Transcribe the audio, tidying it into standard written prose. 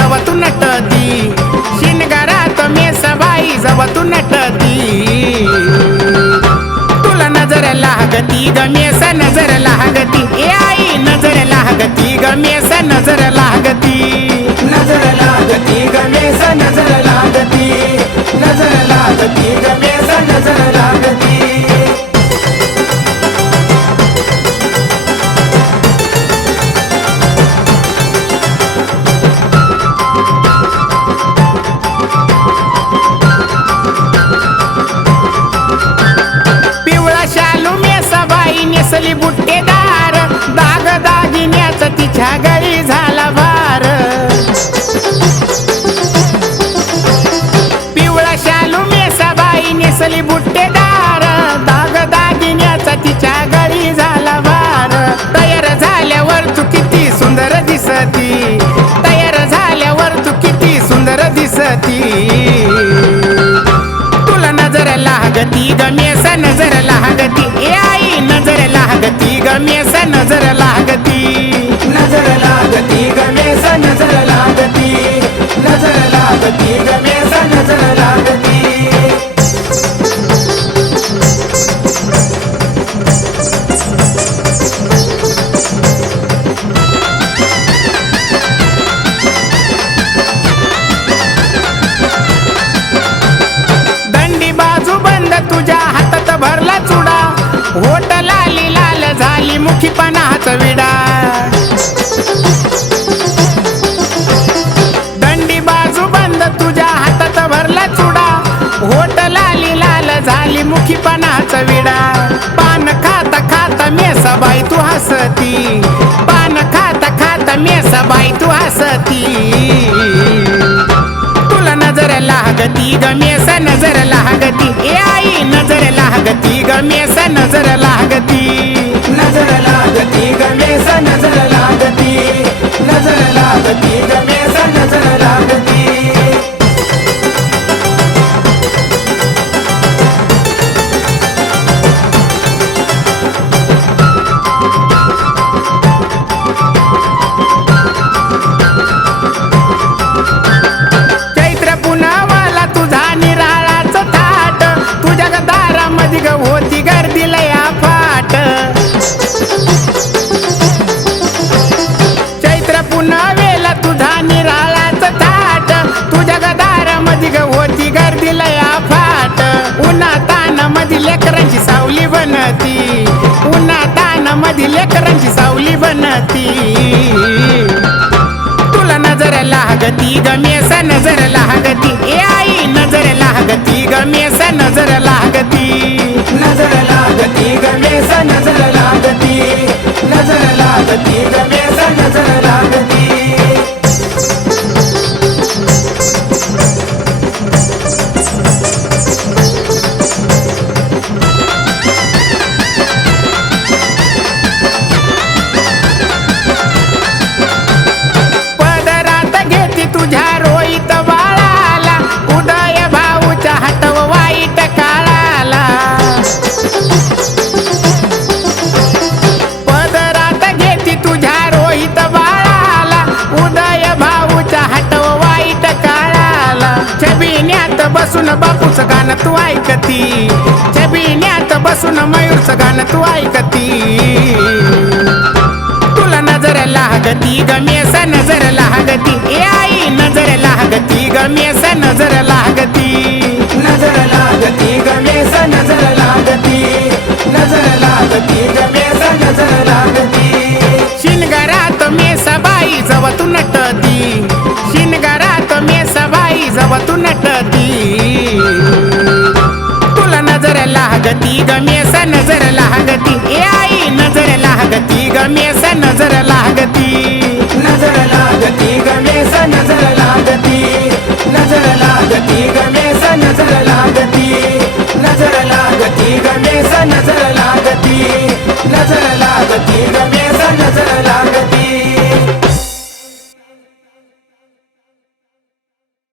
जव तू नटती, शिनगारात मेसाबाई जव तू नटती, तुला नजर लागती ग मेस नजर लागती, ए आई नजर लागती ग मेस नजर लागती, नजर लागती ग मेस नजर लागती, नजर लागती ग मेस नजर लागती। पिवळा शालू मेसाबाई नेसली बुट्टेदार, दाग दागिन्याचा तिच्या गळी झाला भार, पिवळा शालू मेसाबाई नेसली बुट्टेदार, दाग दागिन्याचा तिच्या गळी झाला भार, तयार झाल्यावर तू किती सुंदर दिसती, तयार झाल्यावर तू किती सुंदर दिसती, तुला नजर लागती ग मेस नजर लागती, ए आई नजर लागती ग मेस नजर लागती, नजर लागती ग मेस नजर लागती, नजर लागती ग मेस नजर लागती। दंडी बाजू बंद तुझ्या हातात भरला चुडा, होट लाली लाल झाली मुखी पणाचा विडा, दंडी बाजू बंद तुझ्या हातात भरला चुडा, होट लाली लाल झाली मुखी पणाचा विडा, पान खाता खाता मेसाबाई तू हसती, पान खाता खाता मेसाबाई तू हसती, तुला नजर लागती ग मेस नजर लागती, ए आई नजर लागती ग मेस नजर लागती, नजर लागती ग मेस नजर लागती, नजर लागती ग मेस नजर लागती। चैत्र पुनवाला तुझा निराळाचं थाट, तुझ्या दारामध्ये ग होती गर्दी लया फाट, चैत्र पुनवेला तुझा निराळाचं थाट, तुझ्या दारामध्ये ग होती गर्दी लया फाट, उन्हा तानामध्ये लेकरांची सावली बनती, उन्हा तानामध्ये लेकरांची सावली बनती, तुला नजर लागती ग मेस नजर लागती, ए आई नजर लागती ग मेस नजर लागती, नजर लागती ग मेस नजर लागती, नजर लागती ग मेस नजर लागती। पदरात घेती तुझ्या रोईत बाळाला, उदय भाऊच्या हातव वाईट काळाला, पदरात घेती तुझ्या रोहित बाळाला, उदय भाऊच्या हातव वाईट काळाला, छबिन्यात बसून बापूचं गाणं तू ऐकती, छबिन्यात बसून मयूरचं गाणं तू ऐकती, तुला नजर लागती ग मेस नजर लागती, ए आई नजर लागती ग मेस नजर लागती, नजर लागती ग मेस नजर लागती, नजर लागती ग मेस नजर लागती। शिनगारात मेसाबाई जव तू नटती, शिनगारात मेसाबाई जव तू नटती, तुला नजर लागती ग मेस नजर लागती, ए आई नजर लागती ग मेस नजर लागती।